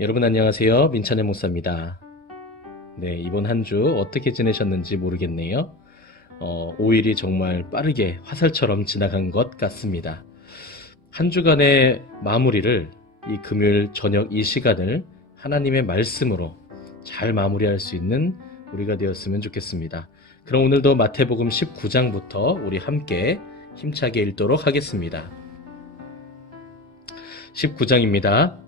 여러분 안녕하세요. 민찬의 목사입니다. 네, 이번 한 주 어떻게 지내셨는지 모르겠네요. 5일이 정말 빠르게 화살처럼 지나간 것 같습니다. 한 주간의 마무리를 이 금요일 저녁 이 시간을 하나님의 말씀으로 잘 마무리할 수 있는 우리가 되었으면 좋겠습니다. 그럼 오늘도 마태복음 19장부터 우리 함께 힘차게 읽도록 하겠습니다. 19장입니다.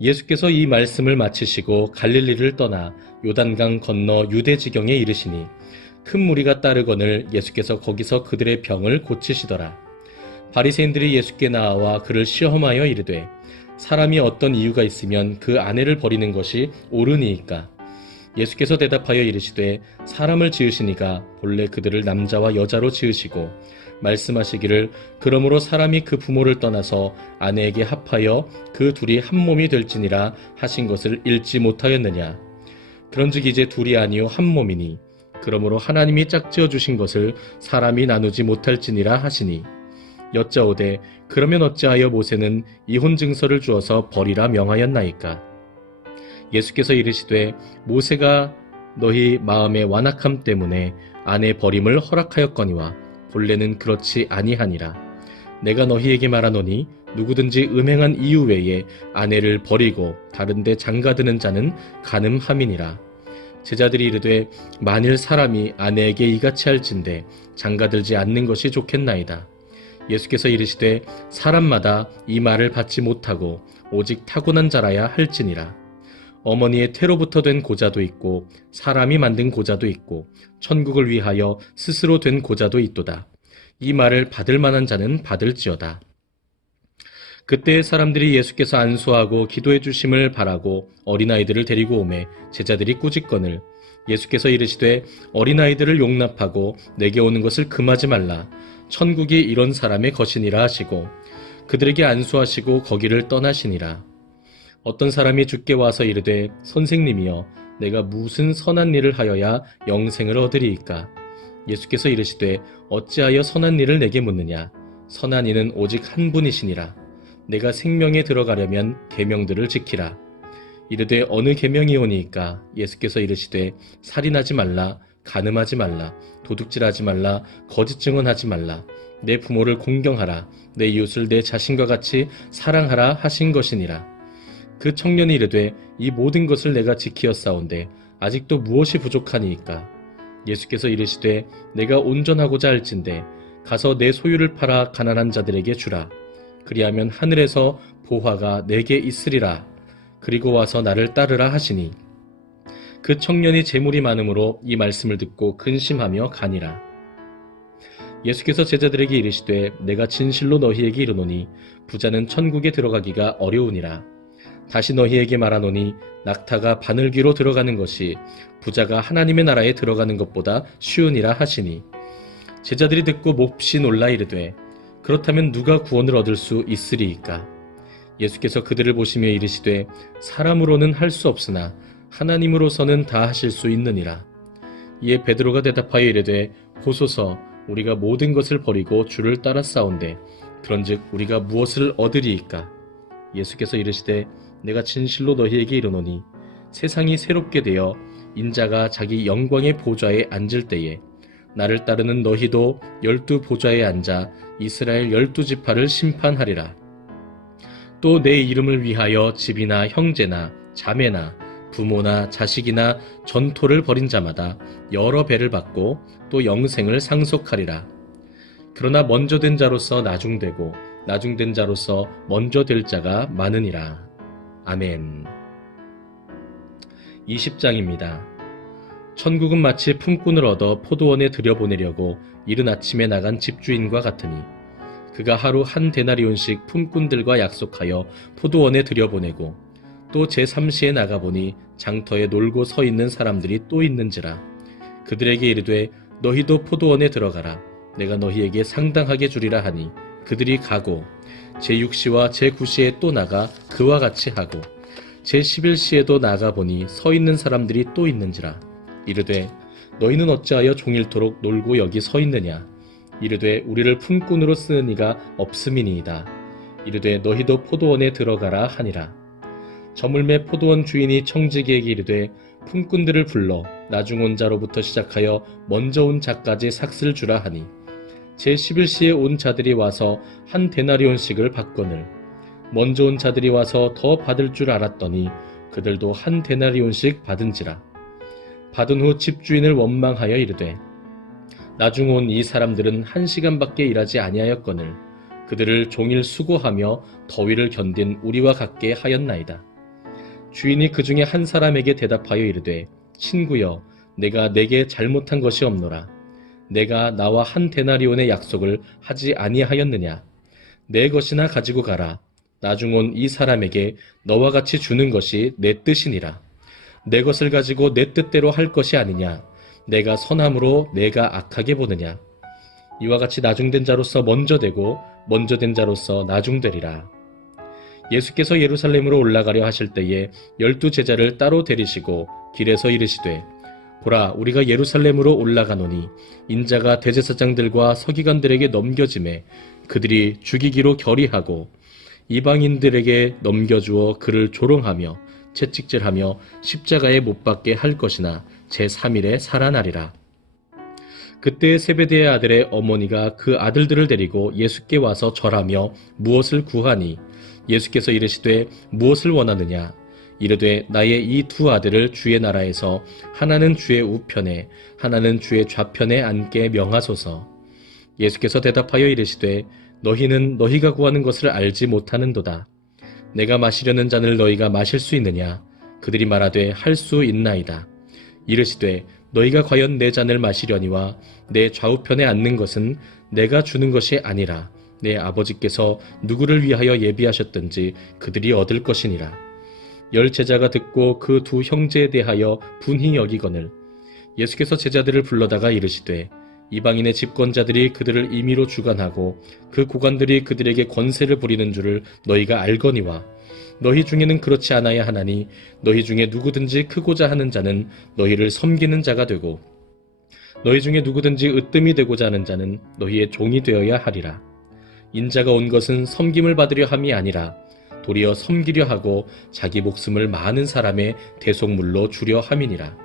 예수께서 이 말씀을 마치시고 갈릴리를 떠나 요단강 건너 유대지경에 이르시니 큰 무리가 따르거늘 예수께서 거기서 그들의 병을 고치시더라. 바리새인들이 예수께 나와 그를 시험하여 이르되 사람이 어떤 이유가 있으면 그 아내를 버리는 것이 옳으니이까? 예수께서 대답하여 이르시되 사람을 지으시니가 본래 그들을 남자와 여자로 지으시고 말씀하시기를 그러므로 사람이 그 부모를 떠나서 아내에게 합하여 그 둘이 한 몸이 될지니라 하신 것을 읽지 못하였느냐. 그런즉 이제 둘이 아니요 한 몸이니 그러므로 하나님이 짝지어 주신 것을 사람이 나누지 못할지니라 하시니 여짜오되 그러면 어찌하여 모세는 이혼 증서를 주어서 버리라 명하였나이까. 예수께서 이르시되 모세가 너희 마음의 완악함 때문에 아내 버림을 허락하였거니와 본래는 그렇지 아니하니라. 내가 너희에게 말하노니 누구든지 음행한 이유 외에 아내를 버리고 다른데 장가드는 자는 간음함이니라. 제자들이 이르되 만일 사람이 아내에게 이같이 할진대 장가들지 않는 것이 좋겠나이다. 예수께서 이르시되 사람마다 이 말을 받지 못하고 오직 타고난 자라야 할지니라. 어머니의 태로부터 된 고자도 있고 사람이 만든 고자도 있고 천국을 위하여 스스로 된 고자도 있도다. 이 말을 받을 만한 자는 받을지어다. 그때 사람들이 예수께서 안수하고 기도해 주심을 바라고 어린아이들을 데리고 오매 제자들이 꾸짖거늘 예수께서 이르시되 어린아이들을 용납하고 내게 오는 것을 금하지 말라. 천국이 이런 사람의 것이니라 하시고 그들에게 안수하시고 거기를 떠나시니라. 어떤 사람이 주께 와서 이르되 선생님이여 내가 무슨 선한 일을 하여야 영생을 얻으리이까? 예수께서 이르시되 어찌하여 선한 일을 내게 묻느냐? 선한 이는 오직 한 분이시니라. 내가 생명에 들어가려면 계명들을 지키라. 이르되 어느 계명이오니이까? 예수께서 이르시되 살인하지 말라, 간음하지 말라, 도둑질하지 말라, 거짓 증언하지 말라, 내 부모를 공경하라, 내 이웃을 내 자신과 같이 사랑하라 하신 것이니라. 그 청년이 이르되 이 모든 것을 내가 지키었사온데 아직도 무엇이 부족하니이까? 예수께서 이르시되 내가 온전하고자 할진대 가서 내 소유를 팔아 가난한 자들에게 주라. 그리하면 하늘에서 보화가 내게 있으리라. 그리고 와서 나를 따르라 하시니 그 청년이 재물이 많음으로 이 말씀을 듣고 근심하며 가니라. 예수께서 제자들에게 이르시되 내가 진실로 너희에게 이르노니 부자는 천국에 들어가기가 어려우니라. 다시 너희에게 말하노니 낙타가 바늘귀로 들어가는 것이 부자가 하나님의 나라에 들어가는 것보다 쉬우니라 하시니 제자들이 듣고 몹시 놀라 이르되 그렇다면 누가 구원을 얻을 수 있으리이까? 예수께서 그들을 보시며 이르시되 사람으로는 할 수 없으나 하나님으로서는 다 하실 수 있느니라. 이에 베드로가 대답하여 이르되 보소서 우리가 모든 것을 버리고 주를 따랐사온데 그런즉 우리가 무엇을 얻으리이까? 예수께서 이르시되 내가 진실로 너희에게 이르노니 세상이 새롭게 되어 인자가 자기 영광의 보좌에 앉을 때에 나를 따르는 너희도 12 보좌에 앉아 이스라엘 12지파를 심판하리라. 또 내 이름을 위하여 집이나 형제나 자매나 부모나 자식이나 전토를 벌인 자마다 여러 배를 받고 또 영생을 상속하리라. 그러나 먼저 된 자로서 나중되고 나중된 자로서 먼저 될 자가 많으니라. 아멘. 20장입니다. 천국은 마치 품꾼을 얻어 포도원에 들여보내려고 이른 아침에 나간 집주인과 같으니 그가 하루 한 데나리온씩 품꾼들과 약속하여 포도원에 들여보내고 또 제3시에 나가보니 장터에 놀고 서 있는 사람들이 또 있는지라. 그들에게 이르되 너희도 포도원에 들어가라. 내가 너희에게 상당하게 주리라 하니 그들이 가고 제6시와 제9시에 또 나가 그와 같이 하고 제11시에도 나가보니 서 있는 사람들이 또 있는지라. 이르되 너희는 어찌하여 종일토록 놀고 여기 서 있느냐? 이르되 우리를 품꾼으로 쓰는 이가 없음이니이다. 이르되 너희도 포도원에 들어가라 하니라. 저물매 포도원 주인이 청지기에게 이르되 품꾼들을 불러 나중 온 자로부터 시작하여 먼저 온 자까지 삭슬 주라 하니 제11시에 온 자들이 와서 한 데나리온씩을 받거늘 먼저 온 자들이 와서 더 받을 줄 알았더니 그들도 한 데나리온씩 받은지라. 받은 후 집주인을 원망하여 이르되 나중 온 이 사람들은 1시간밖에 일하지 아니하였거늘 그들을 종일 수고하며 더위를 견딘 우리와 같게 하였나이다. 주인이 그 중에 한 사람에게 대답하여 이르되 친구여 내가 내게 잘못한 것이 없노라. 내가 나와 한 데나리온의 약속을 하지 아니하였느냐. 내 것이나 가지고 가라. 나중 온 이 사람에게 너와 같이 주는 것이 내 뜻이니라. 내 것을 가지고 내 뜻대로 할 것이 아니냐. 내가 선함으로 내가 악하게 보느냐. 이와 같이 나중된 자로서 먼저 되고 먼저 된 자로서 나중되리라. 예수께서 예루살렘으로 올라가려 하실 때에 12 제자를 따로 데리시고 길에서 이르시되 보라 우리가 예루살렘으로 올라가노니 인자가 대제사장들과 서기관들에게 넘겨짐에 그들이 죽이기로 결의하고 이방인들에게 넘겨주어 그를 조롱하며 채찍질하며 십자가에 못 박게 할 것이나 제3일에 살아나리라. 그때 세베대의 아들의 어머니가 그 아들들을 데리고 예수께 와서 절하며 무엇을 구하니 예수께서 이르시되 무엇을 원하느냐. 이르되 나의 이 2 아들을 주의 나라에서 하나는 주의 우편에 하나는 주의 좌편에 앉게 명하소서. 예수께서 대답하여 이르시되 너희는 너희가 구하는 것을 알지 못하는도다. 내가 마시려는 잔을 너희가 마실 수 있느냐. 그들이 말하되 할 수 있나이다. 이르시되 너희가 과연 내 잔을 마시려니와 내 좌우편에 앉는 것은 내가 주는 것이 아니라 내 아버지께서 누구를 위하여 예비하셨든지 그들이 얻을 것이니라. 10 제자가 듣고 그 2 형제에 대하여 분히 여기거늘 예수께서 제자들을 불러다가 이르시되 이방인의 집권자들이 그들을 임의로 주관하고 그 고관들이 그들에게 권세를 부리는 줄을 너희가 알거니와 너희 중에는 그렇지 않아야 하나니 너희 중에 누구든지 크고자 하는 자는 너희를 섬기는 자가 되고 너희 중에 누구든지 으뜸이 되고자 하는 자는 너희의 종이 되어야 하리라. 인자가 온 것은 섬김을 받으려 함이 아니라 도리어 섬기려 하고 자기 목숨을 많은 사람의 대속물로 주려 함이니라.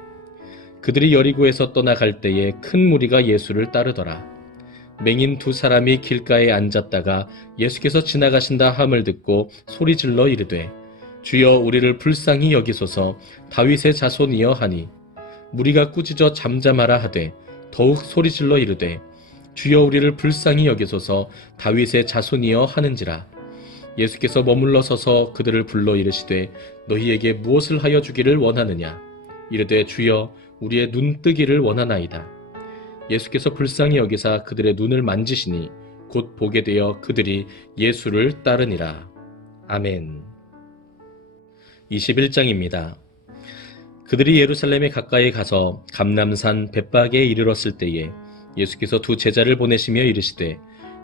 그들이 여리고에서 떠나갈 때에 큰 무리가 예수를 따르더라. 맹인 2 사람이 길가에 앉았다가 예수께서 지나가신다 함을 듣고 소리질러 이르되 주여 우리를 불쌍히 여기소서. 다윗의 자손이여 하니 무리가 꾸짖어 잠잠하라 하되 더욱 소리질러 이르되 주여 우리를 불쌍히 여기소서. 다윗의 자손이여 하는지라. 예수께서 머물러 서서 그들을 불러 이르시되 너희에게 무엇을 하여 주기를 원하느냐. 이르되 주여 우리의 눈 뜨기를 원하나이다. 예수께서 불쌍히 여기사 그들의 눈을 만지시니 곧 보게 되어 그들이 예수를 따르니라. 아멘. 21장입니다. 그들이 예루살렘에 가까이 가서 감람산 벳박에 이르렀을 때에 예수께서 2 제자를 보내시며 이르시되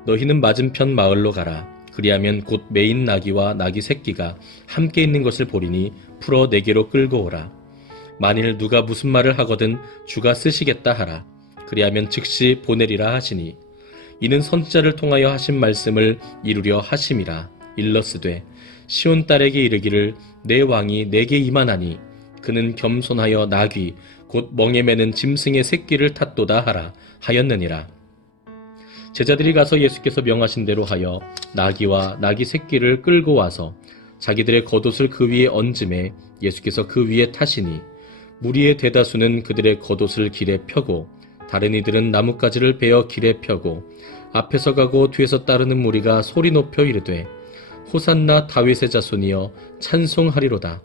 너희는 맞은편 마을로 가라. 그리하면 곧 매인 나귀와 나귀 새끼가 함께 있는 것을 보리니 풀어 내게로 끌고 오라. 만일 누가 무슨 말을 하거든 주가 쓰시겠다 하라. 그리하면 즉시 보내리라 하시니 이는 선지자를 통하여 하신 말씀을 이루려 하심이라. 일러스되 시온 딸에게 이르기를 내 왕이 내게 임하나니 그는 겸손하여 나귀 곧 멍에 매는 짐승의 새끼를 탔도다 하라 하였느니라. 제자들이 가서 예수께서 명하신 대로 하여 나귀와 나귀 새끼를 끌고 와서 자기들의 겉옷을 그 위에 얹음에 예수께서 그 위에 타시니 무리의 대다수는 그들의 겉옷을 길에 펴고 다른 이들은 나뭇가지를 베어 길에 펴고 앞에서 가고 뒤에서 따르는 무리가 소리 높여 이르되 호산나 다윗의 자손이여 찬송하리로다.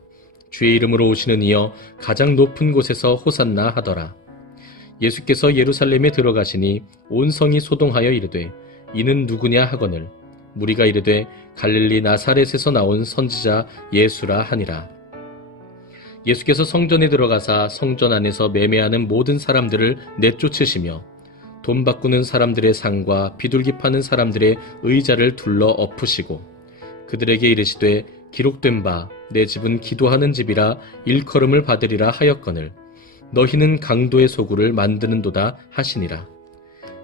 주의 이름으로 오시는 이여 가장 높은 곳에서 호산나 하더라. 예수께서 예루살렘에 들어가시니 온 성이 소동하여 이르되 이는 누구냐 하거늘 무리가 이르되 갈릴리 나사렛에서 나온 선지자 예수라 하니라. 예수께서 성전에 들어가사 성전 안에서 매매하는 모든 사람들을 내쫓으시며 돈 바꾸는 사람들의 상과 비둘기 파는 사람들의 의자를 둘러 엎으시고 그들에게 이르시되 기록된 바 내 집은 기도하는 집이라 일컬음을 받으리라 하였거늘 너희는 강도의 소굴을 만드는도다 하시니라.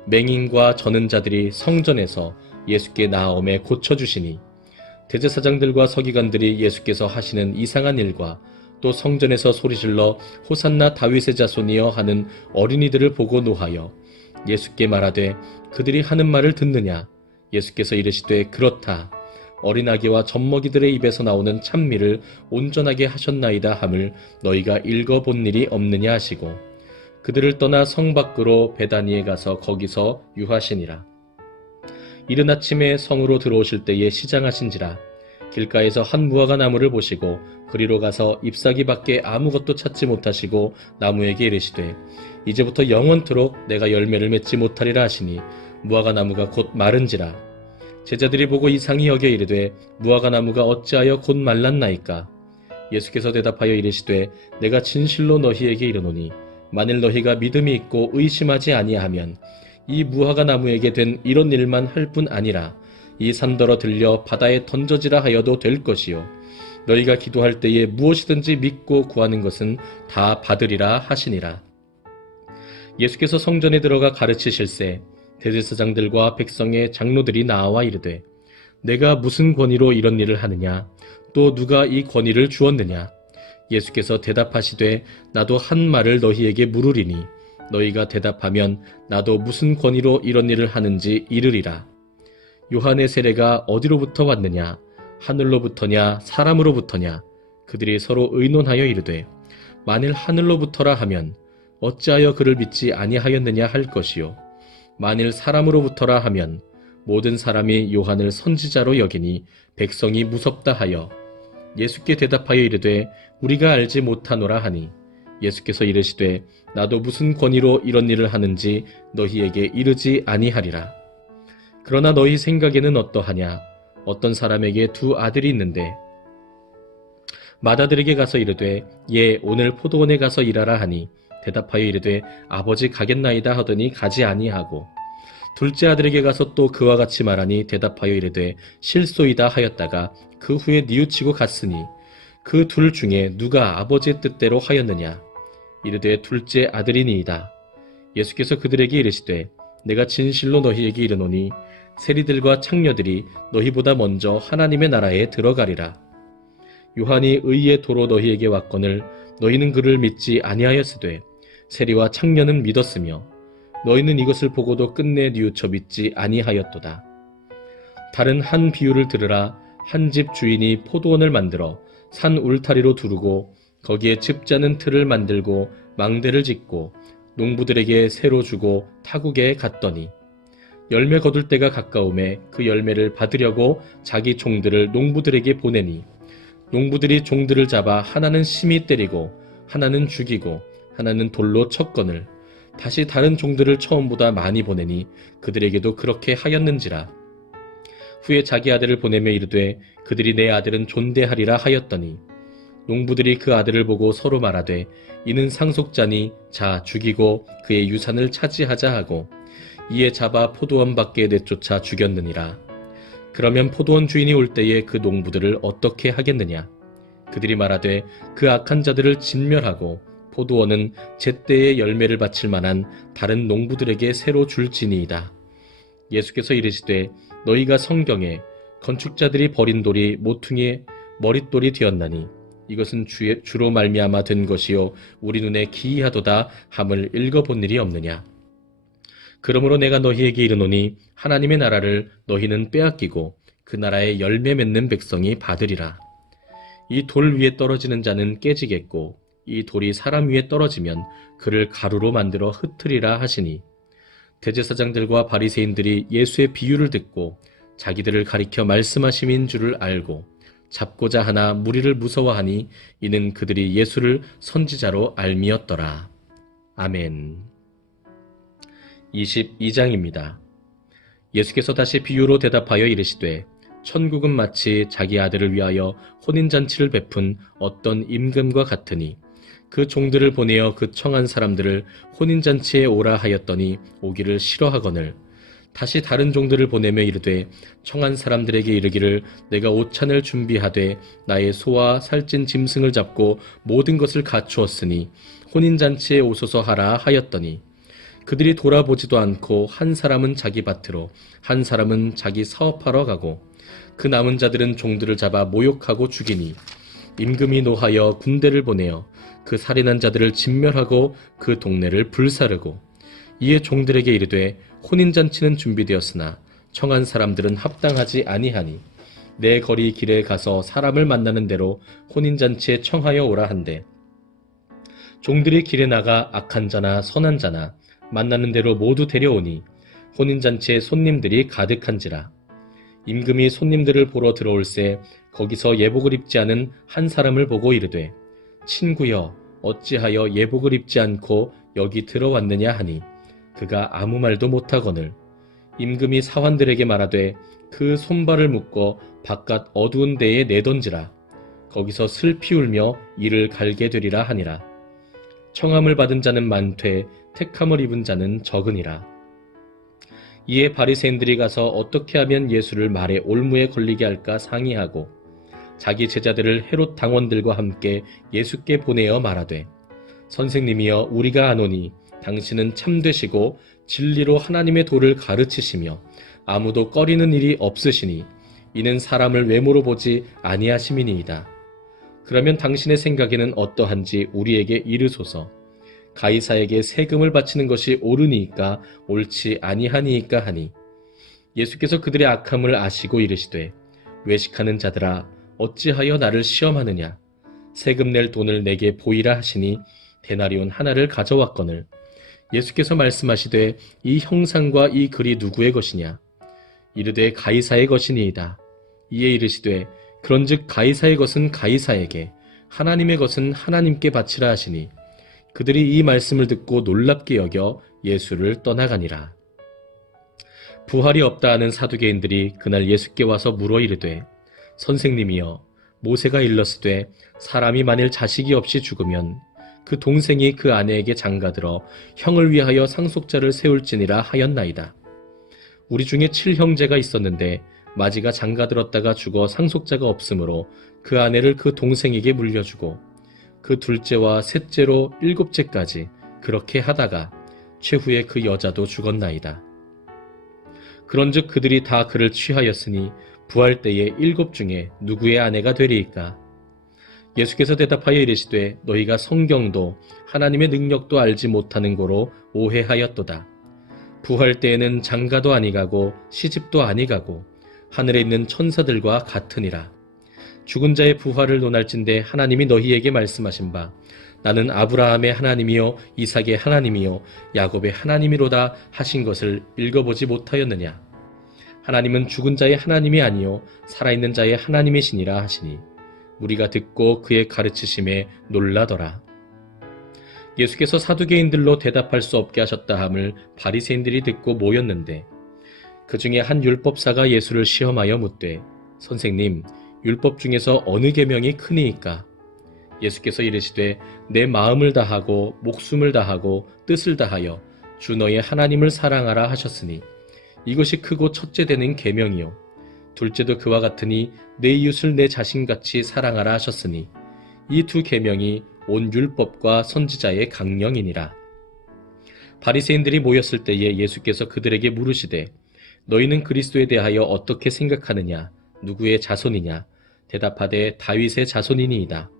맹인과 저는 자들이 성전에서 예수께 나아오매 고쳐주시니 대제사장들과 서기관들이 예수께서 하시는 이상한 일과 또 성전에서 소리질러 호산나 다윗의 자손이여 하는 어린이들을 보고 노하여 예수께 말하되 그들이 하는 말을 듣느냐. 예수께서 이르시되 그렇다. 어린아기와 젖먹이들의 입에서 나오는 찬미를 온전하게 하셨나이다 함을 너희가 읽어본 일이 없느냐 하시고 그들을 떠나 성 밖으로 베다니에 가서 거기서 유하시니라. 이른 아침에 성으로 들어오실 때에 시장하신지라. 길가에서 한 무화과 나무를 보시고 그리로 가서 잎사귀 밖에 아무것도 찾지 못하시고 나무에게 이르시되 이제부터 영원토록 내가 열매를 맺지 못하리라 하시니 무화과 나무가 곧 마른지라. 제자들이 보고 이상히 여겨 이르되 무화과 나무가 어찌하여 곧 말랐나이까. 예수께서 대답하여 이르시되 내가 진실로 너희에게 이르노니 만일 너희가 믿음이 있고 의심하지 아니하면 이 무화과 나무에게 된 이런 일만 할 뿐 아니라 이 산더러 들려 바다에 던져지라 하여도 될 것이요 너희가 기도할 때에 무엇이든지 믿고 구하는 것은 다 받으리라 하시니라. 예수께서 성전에 들어가 가르치실세 대제사장들과 백성의 장로들이 나와 이르되 내가 무슨 권위로 이런 일을 하느냐. 또 누가 이 권위를 주었느냐. 예수께서 대답하시되 나도 한 말을 너희에게 물으리니 너희가 대답하면 나도 무슨 권위로 이런 일을 하는지 이르리라. 요한의 세례가 어디로부터 왔느냐. 하늘로부터냐 사람으로부터냐. 그들이 서로 의논하여 이르되 만일 하늘로부터라 하면 어찌하여 그를 믿지 아니하였느냐 할 것이요 만일 사람으로부터라 하면 모든 사람이 요한을 선지자로 여기니 백성이 무섭다 하여 예수께 대답하여 이르되 우리가 알지 못하노라 하니 예수께서 이르시되 나도 무슨 권위로 이런 일을 하는지 너희에게 이르지 아니하리라. 그러나 너희 생각에는 어떠하냐. 어떤 사람에게 두 아들이 있는데 맏아들에게 가서 이르되 예 오늘 포도원에 가서 일하라 하니 대답하여 이르되 아버지 가겠나이다 하더니 가지 아니하고 둘째 아들에게 가서 또 그와 같이 말하니 대답하여 이르되 실소이다 하였다가 그 후에 뉘우치고 갔으니 그 둘 중에 누가 아버지의 뜻대로 하였느냐. 이르되 둘째 아들이니이다. 예수께서 그들에게 이르시되 내가 진실로 너희에게 이르노니 세리들과 창녀들이 너희보다 먼저 하나님의 나라에 들어가리라. 요한이 의의 도로 너희에게 왔거늘 너희는 그를 믿지 아니하였으되 세리와 창녀는 믿었으며 너희는 이것을 보고도 끝내 뉘우쳐 믿지 아니하였도다. 다른 한 비유를 들으라. 한 집 주인이 포도원을 만들어 산 울타리로 두르고 거기에 즙자는 틀을 만들고 망대를 짓고 농부들에게 새로 주고 타국에 갔더니 열매 거둘 때가 가까움에 그 열매를 받으려고 자기 종들을 농부들에게 보내니 농부들이 종들을 잡아 하나는 심히 때리고 하나는 죽이고 하나는 돌로 쳤거늘 다시 다른 종들을 처음보다 많이 보내니 그들에게도 그렇게 하였는지라. 후에 자기 아들을 보내며 이르되 그들이 내 아들은 존대하리라 하였더니 농부들이 그 아들을 보고 서로 말하되 이는 상속자니 자 죽이고 그의 유산을 차지하자 하고 이에 잡아 포도원 밖에 내쫓아 죽였느니라. 그러면 포도원 주인이 올 때에 그 농부들을 어떻게 하겠느냐. 그들이 말하되 그 악한 자들을 진멸하고 포도원은 제때에 열매를 바칠 만한 다른 농부들에게 새로 줄지니이다. 예수께서 이르시되 너희가 성경에 건축자들이 버린 돌이 모퉁이의 머릿돌이 되었나니 이것은 주로 말미암아 된 것이요 우리 눈에 기이하도다 함을 읽어본 일이 없느냐. 그러므로 내가 너희에게 이르노니 하나님의 나라를 너희는 빼앗기고 그 나라의 열매 맺는 백성이 받으리라. 이 돌 위에 떨어지는 자는 깨지겠고 이 돌이 사람 위에 떨어지면 그를 가루로 만들어 흩으리라 하시니 대제사장들과 바리새인들이 예수의 비유를 듣고 자기들을 가리켜 말씀하심인 줄을 알고 잡고자 하나 무리를 무서워하니 이는 그들이 예수를 선지자로 알미었더라. 아멘. 22장입니다. 예수께서 다시 비유로 대답하여 이르시되 천국은 마치 자기 아들을 위하여 혼인잔치를 베푼 어떤 임금과 같으니 그 종들을 보내어 그 청한 사람들을 혼인잔치에 오라 하였더니 오기를 싫어하거늘 다시 다른 종들을 보내며 이르되 청한 사람들에게 이르기를 내가 오찬을 준비하되 나의 소와 살찐 짐승을 잡고 모든 것을 갖추었으니 혼인잔치에 오소서 하라 하였더니 그들이 돌아보지도 않고 한 사람은 자기 밭으로 한 사람은 자기 사업하러 가고 그 남은 자들은 종들을 잡아 모욕하고 죽이니 임금이 노하여 군대를 보내어 그 살인한 자들을 진멸하고 그 동네를 불사르고 이에 종들에게 이르되 혼인잔치는 준비되었으나 청한 사람들은 합당하지 아니하니 내 거리 길에 가서 사람을 만나는 대로 혼인잔치에 청하여 오라 한대 종들이 길에 나가 악한 자나 선한 자나 만나는 대로 모두 데려오니 혼인잔치에 손님들이 가득한지라 임금이 손님들을 보러 들어올새 거기서 예복을 입지 않은 한 사람을 보고 이르되 친구여 어찌하여 예복을 입지 않고 여기 들어왔느냐 하니 그가 아무 말도 못하거늘 임금이 사환들에게 말하되 그 손발을 묶어 바깥 어두운 데에 내던지라 거기서 슬피 울며 이를 갈게 되리라 하니라 청함을 받은 자는 많되 택함을 입은 자는 적으니라. 이에 바리새인들이 가서 어떻게 하면 예수를 말의 올무에 걸리게 할까 상의하고 자기 제자들을 헤롯 당원들과 함께 예수께 보내어 말하되 선생님이여 우리가 아노니 당신은 참되시고 진리로 하나님의 도를 가르치시며 아무도 꺼리는 일이 없으시니 이는 사람을 외모로 보지 아니하심이니이다. 그러면 당신의 생각에는 어떠한지 우리에게 이르소서. 가이사에게 세금을 바치는 것이 옳으니이까 옳지 아니하니이까 하니 예수께서 그들의 악함을 아시고 이르시되 외식하는 자들아 어찌하여 나를 시험하느냐 세금 낼 돈을 내게 보이라 하시니 데나리온 하나를 가져왔거늘 예수께서 말씀하시되 이 형상과 이 글이 누구의 것이냐 이르되 가이사의 것이니이다. 이에 이르시되 그런즉 가이사의 것은 가이사에게 하나님의 것은 하나님께 바치라 하시니 그들이 이 말씀을 듣고 놀랍게 여겨 예수를 떠나가니라. 부활이 없다 하는 사두개인들이 그날 예수께 와서 물어 이르되 선생님이여 모세가 일렀으되 사람이 만일 자식이 없이 죽으면 그 동생이 그 아내에게 장가들어 형을 위하여 상속자를 세울지니라 하였나이다. 우리 중에 7형제가 있었는데 마지가 장가들었다가 죽어 상속자가 없으므로 그 아내를 그 동생에게 물려주고 그 둘째와 셋째로 7째까지 그렇게 하다가 최후에 그 여자도 죽었나이다. 그런즉 그들이 다 그를 취하였으니 부활 때에 7 중에 누구의 아내가 되리이까? 예수께서 대답하여 이르시되 너희가 성경도 하나님의 능력도 알지 못하는 고로 오해하였도다. 부활 때에는 장가도 아니가고 시집도 아니가고 하늘에 있는 천사들과 같으니라. 죽은 자의 부활을 논할진대 하나님이 너희에게 말씀하신 바 나는 아브라함의 하나님이요 이삭의 하나님이요 야곱의 하나님이로다 하신 것을 읽어보지 못하였느냐. 하나님은 죽은 자의 하나님이 아니요 살아있는 자의 하나님이시니라 하시니 우리가 듣고 그의 가르치심에 놀라더라. 예수께서 사두개인들로 대답할 수 없게 하셨다 함을 바리새인들이 듣고 모였는데 그 중에 한 율법사가 예수를 시험하여 묻되 선생님 율법 중에서 어느 계명이 크니이까? 예수께서 이르시되 내 마음을 다하고 목숨을 다하고 뜻을 다하여 주 너의 하나님을 사랑하라 하셨으니 이것이 크고 첫째 되는 계명이요 둘째도 그와 같으니 내 이웃을 내 자신같이 사랑하라 하셨으니 이 2 계명이 온 율법과 선지자의 강령이니라. 바리새인들이 모였을 때에 예수께서 그들에게 물으시되 너희는 그리스도에 대하여 어떻게 생각하느냐 누구의 자손이냐 대답하되 다윗의 자손이니이다.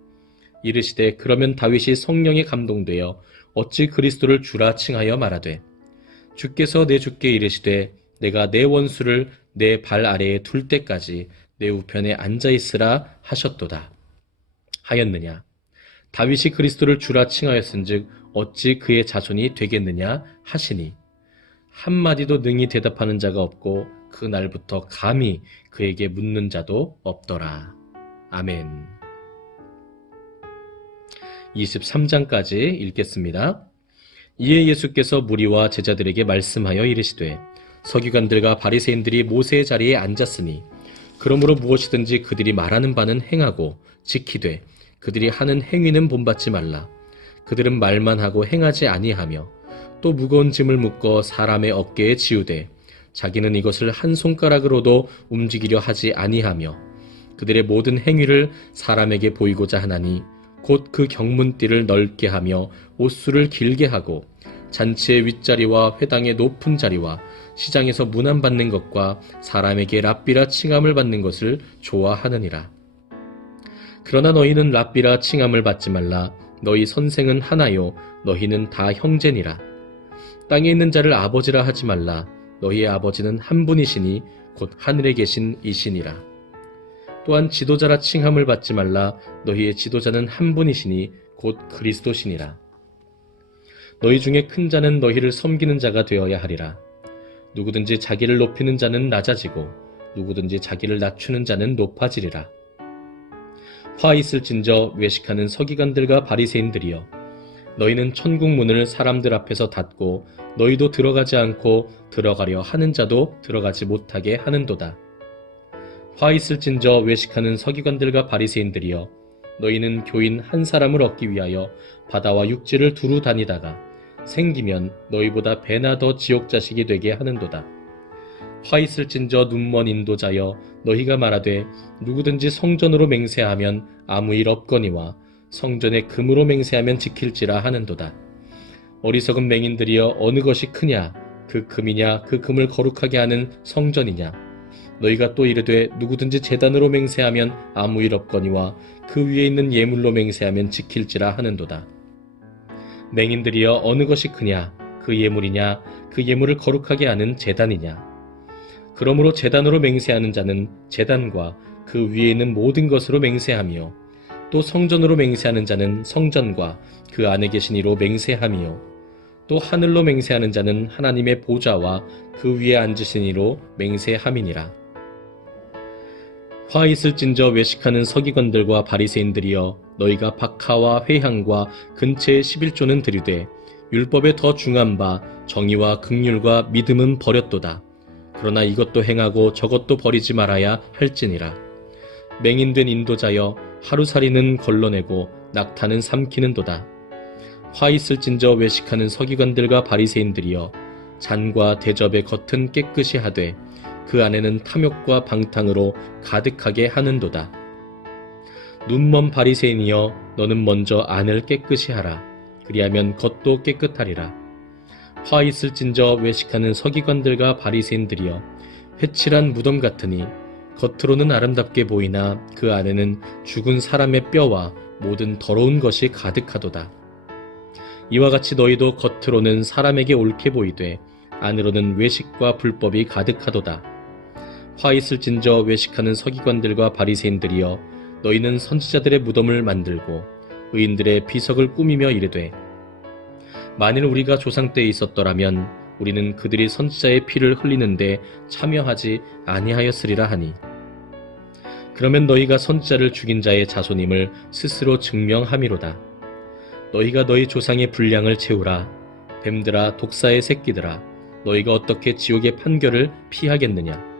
이르시되 그러면 다윗이 성령에 감동되어 어찌 그리스도를 주라 칭하여 말하되 주께서 내 주께 이르시되 내가 내 원수를 내 발 아래에 둘 때까지 내 우편에 앉아있으라 하셨도다 하였느냐. 다윗이 그리스도를 주라 칭하였은즉 어찌 그의 자손이 되겠느냐 하시니 한마디도 능히 대답하는 자가 없고 그 날부터 감히 그에게 묻는 자도 없더라. 아멘. 23장까지 읽겠습니다. 이에 예수께서 무리와 제자들에게 말씀하여 이르시되 서기관들과 바리새인들이 모세의 자리에 앉았으니 그러므로 무엇이든지 그들이 말하는 바는 행하고 지키되 그들이 하는 행위는 본받지 말라. 그들은 말만 하고 행하지 아니하며 또 무거운 짐을 묶어 사람의 어깨에 지우되 자기는 이것을 한 손가락으로도 움직이려 하지 아니하며 그들의 모든 행위를 사람에게 보이고자 하나니 곧 그 경문띠를 넓게 하며 옷수를 길게 하고 잔치의 윗자리와 회당의 높은 자리와 시장에서 문안받는 것과 사람에게 랍비라 칭함을 받는 것을 좋아하느니라. 그러나 너희는 랍비라 칭함을 받지 말라. 너희 선생은 하나요 너희는 다 형제니라. 땅에 있는 자를 아버지라 하지 말라. 너희의 아버지는 한 분이시니 곧 하늘에 계신 이시니라. 또한 지도자라 칭함을 받지 말라. 너희의 지도자는 한 분이시니 곧 그리스도시니라. 너희 중에 큰 자는 너희를 섬기는 자가 되어야 하리라. 누구든지 자기를 높이는 자는 낮아지고 누구든지 자기를 낮추는 자는 높아지리라. 화 있을진저 외식하는 서기관들과 바리새인들이여, 너희는 천국 문을 사람들 앞에서 닫고 너희도 들어가지 않고 들어가려 하는 자도 들어가지 못하게 하는도다. 화 있을진저 외식하는 서기관들과 바리새인들이여, 너희는 교인 한 사람을 얻기 위하여 바다와 육지를 두루 다니다가 생기면 너희보다 배나 더 지옥 자식이 되게 하는도다. 화 있을진저 눈먼 인도자여, 너희가 말하되 누구든지 성전으로 맹세하면 아무 일 없거니와 성전에 금으로 맹세하면 지킬지라 하는도다. 어리석은 맹인들이여, 어느 것이 크냐? 그 금이냐? 그 금을 거룩하게 하는 성전이냐? 너희가 또 이르되 누구든지 제단으로 맹세하면 아무 일 없거니와 그 위에 있는 예물로 맹세하면 지킬지라 하는도다. 맹인들이여, 어느 것이 크냐? 그 예물이냐? 그 예물을 거룩하게 하는 제단이냐? 그러므로 제단으로 맹세하는 자는 제단과 그 위에 있는 모든 것으로 맹세하며, 또 성전으로 맹세하는 자는 성전과 그 안에 계신 이로 맹세하며, 또 하늘로 맹세하는 자는 하나님의 보좌와 그 위에 앉으신 이로 맹세함이니라. 화 있을진저 외식하는 서기관들과 바리새인들이여, 너희가 박하와 회향과 근체의 11조는 드리되 율법에 더 중한 바 정의와 긍휼과 믿음은 버렸도다. 그러나 이것도 행하고 저것도 버리지 말아야 할지니라. 맹인된 인도자여, 하루살이는 걸러내고 낙타는 삼키는도다. 화 있을진저 외식하는 서기관들과 바리새인들이여, 잔과 대접의 겉은 깨끗이 하되 그 안에는 탐욕과 방탕으로 가득하게 하는도다. 눈먼 바리새인이여, 너는 먼저 안을 깨끗이 하라. 그리하면 겉도 깨끗하리라. 화 있을진저 외식하는 서기관들과 바리새인들이여, 회칠한 무덤 같으니 겉으로는 아름답게 보이나 그 안에는 죽은 사람의 뼈와 모든 더러운 것이 가득하도다. 이와 같이 너희도 겉으로는 사람에게 옳게 보이되 안으로는 외식과 불법이 가득하도다. 화 있을진저 외식하는 서기관들과 바리새인들이여, 너희는 선지자들의 무덤을 만들고 의인들의 비석을 꾸미며 이르되, 만일 우리가 조상 때에 있었더라면 우리는 그들이 선지자의 피를 흘리는데 참여하지 아니하였으리라 하니, 그러면 너희가 선지자를 죽인 자의 자손임을 스스로 증명함이로다. 너희가 너희 조상의 분량을 채우라. 뱀들아, 독사의 새끼들아, 너희가 어떻게 지옥의 판결을 피하겠느냐?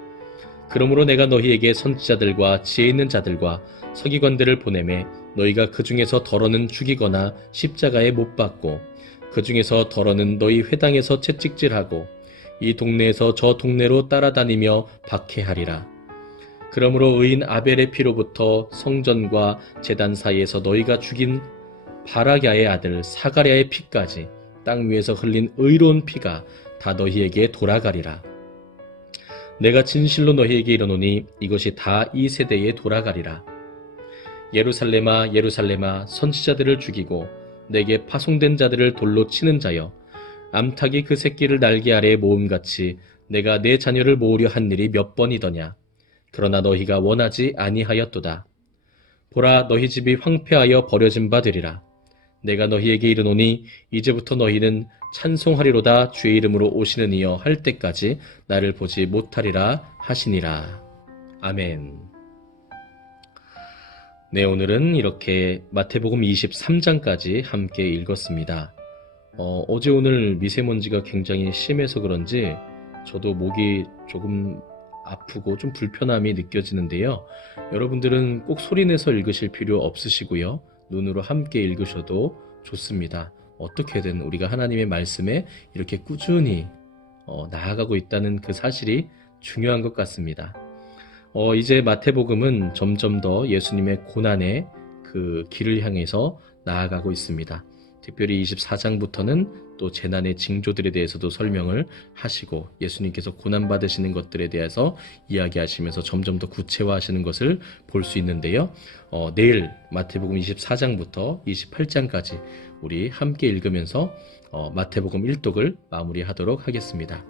그러므로 내가 너희에게 선지자들과 지혜 있는 자들과 서기관들을 보내매 너희가 그 중에서 덜어는 죽이거나 십자가에 못 박고 그 중에서 덜어는 너희 회당에서 채찍질하고 이 동네에서 저 동네로 따라다니며 박해하리라. 그러므로 의인 아벨의 피로부터 성전과 제단 사이에서 너희가 죽인 바라갸의 아들 사가랴의 피까지 땅 위에서 흘린 의로운 피가 다 너희에게 돌아가리라. 내가 진실로 너희에게 이르노니 이것이 다 이 세대에 돌아가리라. 예루살렘아, 예루살렘아, 선지자들을 죽이고 내게 파송된 자들을 돌로 치는 자여, 암탉이 그 새끼를 날개 아래에 모음같이 내가 내 자녀를 모으려 한 일이 몇 번이더냐. 그러나 너희가 원하지 아니하였도다. 보라, 너희 집이 황폐하여 버려진 바 되리라. 내가 너희에게 이르노니 이제부터 너희는 찬송하리로다. 주의 이름으로 오시는 이여 할 때까지 나를 보지 못하리라 하시니라. 아멘. 네, 오늘은 이렇게 마태복음 23장까지 함께 읽었습니다. 어제 오늘 미세먼지가 굉장히 심해서 그런지 저도 목이 조금 아프고 좀 불편함이 느껴지는데요. 여러분들은 꼭 소리내서 읽으실 필요 없으시고요. 눈으로 함께 읽으셔도 좋습니다. 어떻게든 우리가 하나님의 말씀에 이렇게 꾸준히 나아가고 있다는 그 사실이 중요한 것 같습니다. 이제 마태복음은 점점 더 예수님의 고난의 그 길을 향해서 나아가고 있습니다. 특별히 24장부터는 또 재난의 징조들에 대해서도 설명을 하시고 예수님께서 고난받으시는 것들에 대해서 이야기하시면서 점점 더 구체화하시는 것을 볼 수 있는데요. 내일 마태복음 24장부터 28장까지 우리 함께 읽으면서 마태복음 1독을 마무리하도록 하겠습니다.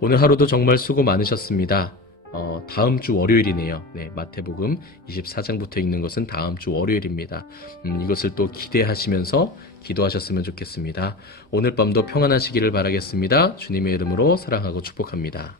오늘 하루도 정말 수고 많으셨습니다. 다음 주 월요일이네요. 네, 마태복음 24장부터 읽는 것은 다음 주 월요일입니다. 이것을 또 기대하시면서 기도하셨으면 좋겠습니다. 오늘 밤도 평안하시기를 바라겠습니다. 주님의 이름으로 사랑하고 축복합니다.